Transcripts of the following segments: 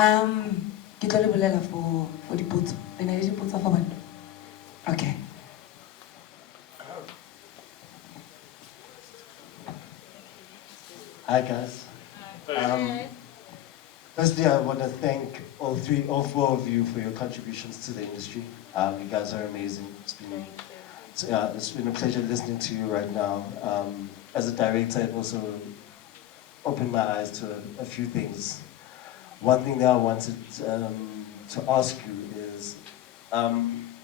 Ke tlo le bolela for dipotso. Le na le dipotso for bana? Okay. Hi guys. Firstly, I want to thank all four of you for your contributions to the industry. You guys are amazing. It's been a pleasure listening to you right now. As a director, it also opened my eyes to a few things. One thing that I wanted to ask you is,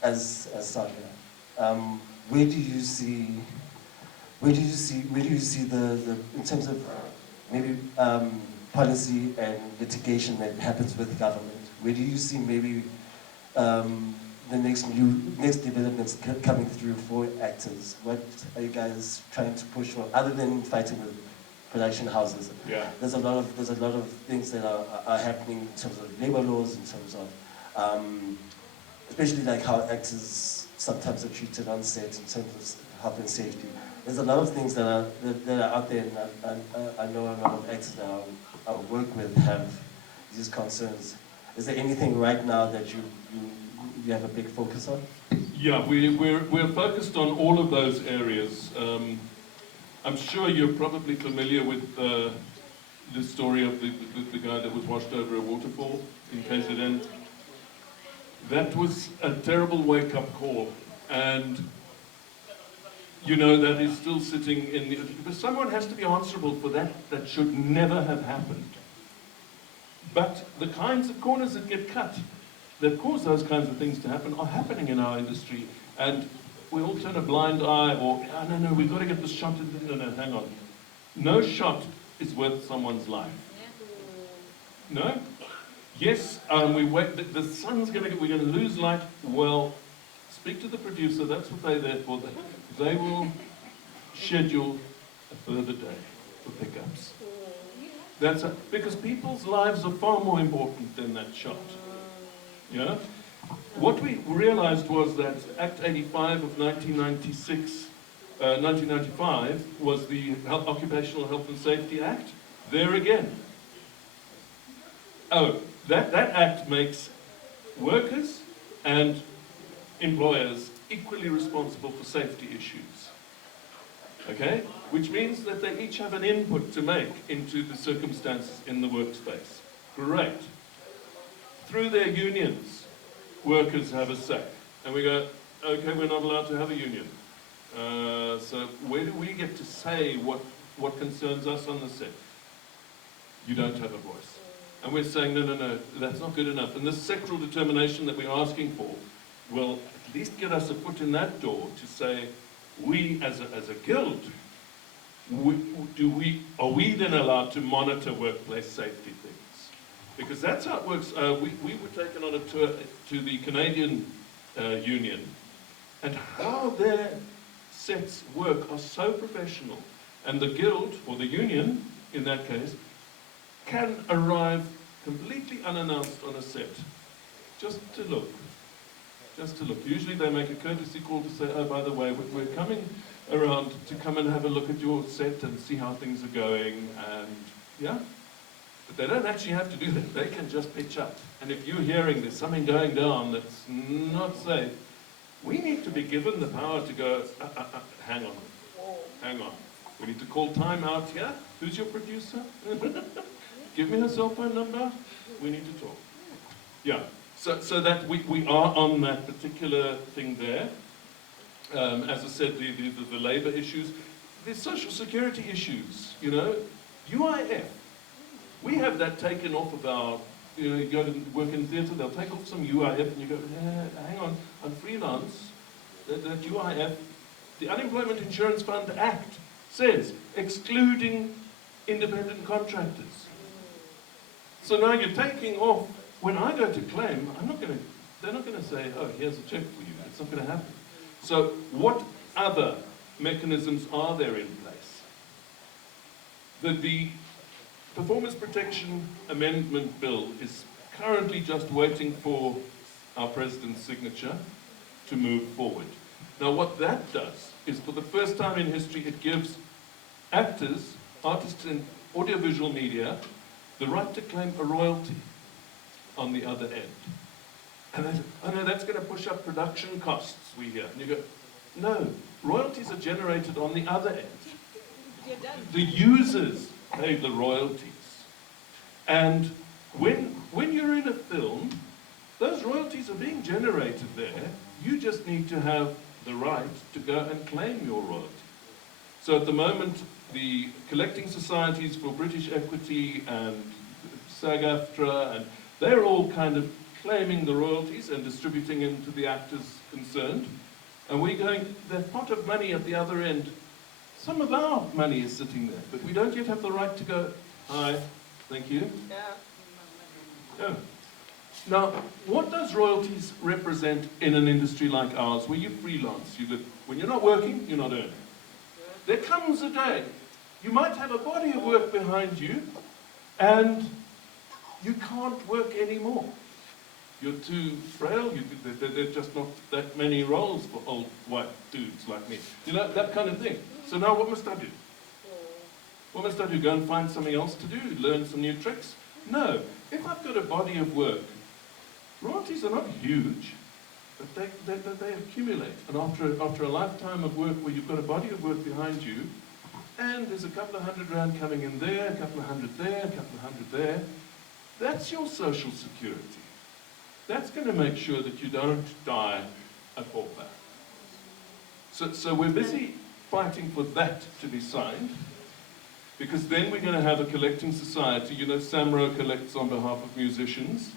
as Sandra, where do you see the in terms of maybe policy and litigation that happens with government? Where do you see maybe the next developments coming through for actors? What are you guys trying to push for, other than fighting with production houses? Yeah. There's a lot of things that are happening in terms of labor laws, in terms of especially like how actors sometimes are treated on set, in terms of health and safety. There's a lot of things that are out there, and I know a lot of actors that I work with have these concerns. Is there anything right now that you have a big focus on? Yeah, we're focused on all of those areas. I'm sure you're probably familiar with the story of the guy that was washed over a waterfall in KZN. That was a terrible wake-up call, and you know, that is still sitting in the... Because someone has to be answerable for that. That should never have happened. But the kinds of corners that get cut, that cause those kinds of things to happen, are happening in our industry. And we all turn a blind eye, or, oh, no, we've got to get this shot. No, hang on. No shot is worth someone's life. No? Yes, we wait, the sun's we're going to lose light. Well, speak to the producer, that's what they're there for. They will schedule a further day for pickups. Because people's lives are far more important than that shot. You know? What we realized was that Act 85 of 1995 was the Occupational Health and Safety Act. There again. Oh, that act makes workers and employers equally responsible for safety issues, okay? Which means that they each have an input to make into the circumstances in the workspace. Great. Through their unions, workers have a say. And we go, okay, we're not allowed to have a union. So where do we get to say what concerns us on the set? You don't have a voice. And we're saying, no, that's not good enough. And this sectoral determination that we're asking for will at least get us a foot in that door to say, we as a guild, are we then allowed to monitor workplace safety things? Because that's how it works. We were taken on a tour to the Canadian Union, and how their sets work are so professional. And the guild, or the union in that case, can arrive completely unannounced on a set, just to look. Just to look. Usually they make a courtesy call to say, oh, by the way, we're coming around to come and have a look at your set and see how things are going, and yeah. But they don't actually have to do that. They can just pitch up. And if you're hearing there's something going down that's not safe, we need to be given the power to go, hang on. We need to call time out here. Who's your producer? Give me her cell phone number. We need to talk. Yeah. So that we are on that particular thing there. As I said, the labour issues, the social security issues, you know, UIF. We have that taken off of our, you go to work in theatre, they'll take off some UIF and you go, hang on, I'm freelance. That UIF, the Unemployment Insurance Fund Act says, excluding independent contractors. So now you're taking off. When I go to claim, they're not going to say, oh, here's a check for you. It's not going to happen. So what other mechanisms are there in place? The Performance Protection Amendment Bill is currently just waiting for our President's signature to move forward. Now what that does is, for the first time in history, it gives actors, artists in audiovisual media, the right to claim a royalty on the other end. And they say, oh no, that's going to push up production costs, we hear. And you go, no, royalties are generated on the other end. You're done. The users pay the royalties. And when you're in a film, those royalties are being generated there. You just need to have the right to go and claim your royalty. So at the moment, the collecting societies for British Equity and SAG-AFTRA, and they're all kind of claiming the royalties and distributing them to the actors concerned. And we're going, that pot of money at the other end, some of our money is sitting there, but we don't yet have the right to go, hi, thank you. Yeah. Now, what does royalties represent in an industry like ours, where you freelance? When you're not working, you're not earning. There comes a day, you might have a body of work behind you, and you can't work anymore. You're too frail, there are just not that many roles for old white dudes like me. You know, that kind of thing. So now what must I do? What must I do? Go and find something else to do? Learn some new tricks? No. If I've got a body of work, royalties are not huge, but they accumulate. And after a lifetime of work where you've got a body of work behind you, and there's a couple of $100 coming in there, a couple of $100 there, a couple of $100 there, that's your social security. That's going to make sure that you don't die a pauper. So we're busy fighting for that to be signed, because then we're going to have a collecting society. You know, SAMRO collects on behalf of musicians,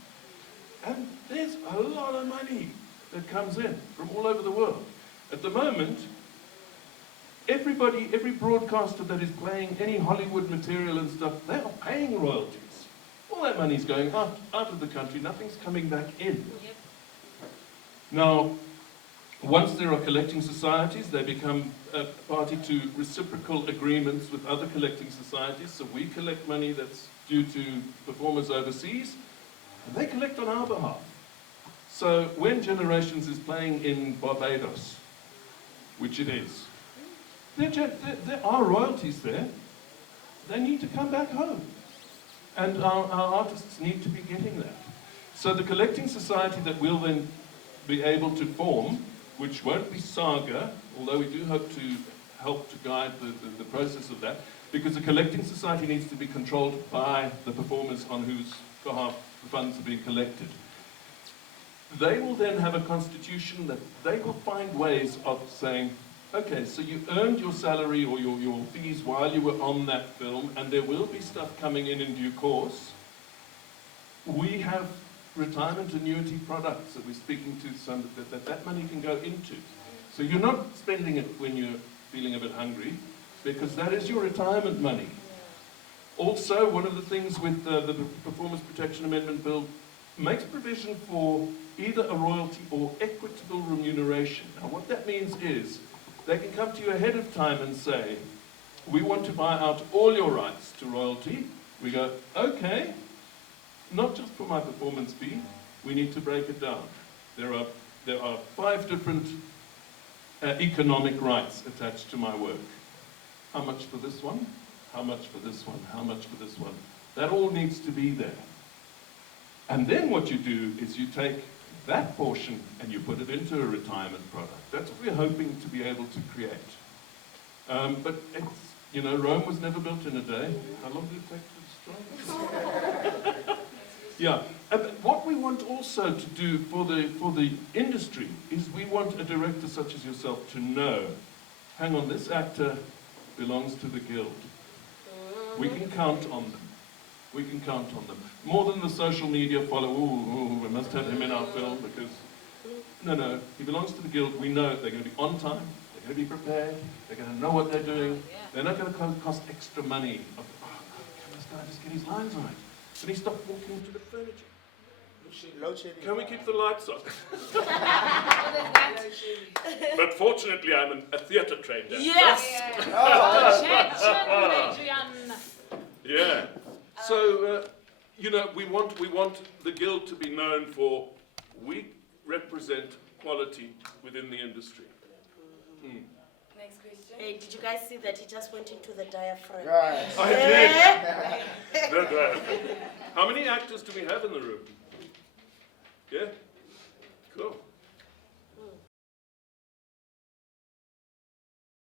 and there's a lot of money that comes in from all over the world. At the moment, every broadcaster that is playing any Hollywood material and stuff, they are paying royalties. All that money's going out of the country, nothing's coming back in. Yep. Now, once there are collecting societies, they become a party to reciprocal agreements with other collecting societies. So we collect money that's due to performers overseas, and they collect on our behalf. So when Generations is playing in Barbados, which it is, there are royalties there. They need to come back home. And our artists need to be getting that. So the collecting society that we'll then be able to form, which won't be Saga, although we do hope to help to guide the process of that, because the collecting society needs to be controlled by the performers on whose behalf the funds are being collected. They will then have a constitution that they will find ways of saying, okay, so you earned your salary or your fees while you were on that film, and there will be stuff coming in due course. We have retirement annuity products that we're speaking to some that money can go into. So you're not spending it when you're feeling a bit hungry, because that is your retirement money. Also, one of the things with the Performance Protection Amendment Bill makes provision for either a royalty or equitable remuneration. Now what that means is, they can come to you ahead of time and say, we want to buy out all your rights to royalty. We go, okay, not just for my performance fee, we need to break it down. There are 5 different economic rights attached to my work. How much for this one? How much for this one? How much for this one? That all needs to be there. And then what you do is you take that portion and you put it into a retirement product. That's what we're hoping to be able to create. But it's, you know, Rome was never built in a day. How long did it take to destroy? Yeah. What we want also to do for the industry is we want a director such as yourself to know, hang on, this actor belongs to the guild. We can count on them. We can count on them. More than the social media follow, ooh, we must have him in our film because, no, he belongs to the guild. We know they're going to be on time, they're going to be prepared, they're going to know what they're doing. They're not going to cost extra money. Can this guy just get his lines right? Can he stop walking into the furniture? Can we keep the lights on? But fortunately, I'm a theatre trained actor. Yes! Attention, Adrian! Yeah. So, you know, we want the guild to be known for, we represent quality within the industry. Next question. Hey, did you guys see that he just went into the diaphragm? I did. The diaphragm. How many actors do we have in the room? Yeah? Cool.